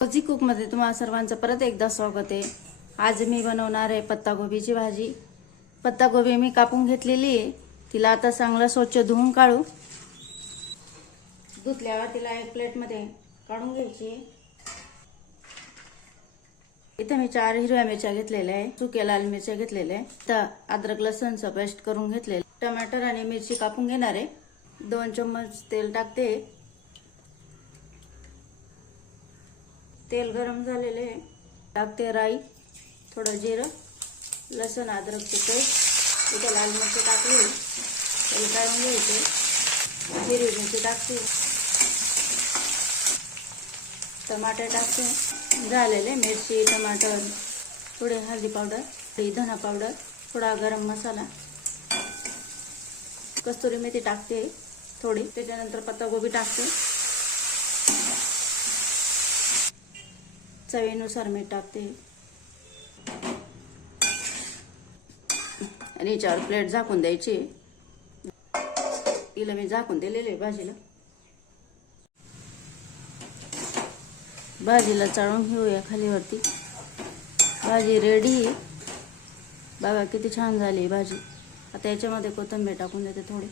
Cosy कुकमध्ये तुम्हाला सर्वांचं परत एकदा स्वागत आहे. आज मी बनवणार आहे पत्तागोबीची भाजी. पत्तागोबी मी कापून घेतलेली आहे. तिला आता चांगलं स्वच्छ धुवून काढू. धुतल्यावर तिला एक प्लेटमध्ये काढून घ्यायची इथं मी चार हिरव्या मिरच्या घेतलेल्या आहे. सुक्या लाल मिरच्या घेतलेल्या आहे. तर अद्रक लसणचं पेस्ट करून घेतलेलं टमाटर आणि मिरची कापून घेणार आहे. दोन चम्मच तेल टाकते. तेल गरम झालेले आहे. टाकते राई थोडं जिरं लसण अद्रकची पेस्ट. इथं लाल मिरची टाकली. त्याला काढून घ्यायचे हिरवी मिरची टाकते. टमाटर टाकते. झालेले मिरची टमाटर थोडे हळदी पावडर थोडी धना पावडर थोडा गरम मसाला. कस्तुरी मेथी टाकते थोडी. त्याच्यानंतर पत्तागोबी टाकते. चवीनुसार मीठ टाकते. आणि याच्यावर प्लेट झाकून द्यायची. तिला मी झाकून दिलेले आहे भाजीला. भाजीला चाळून घेऊया खालीवरती. भाजी रेडी बघा किती छान झाली भाजी. आता याच्यामध्ये कोथिंबीर टाकून देते थोडी.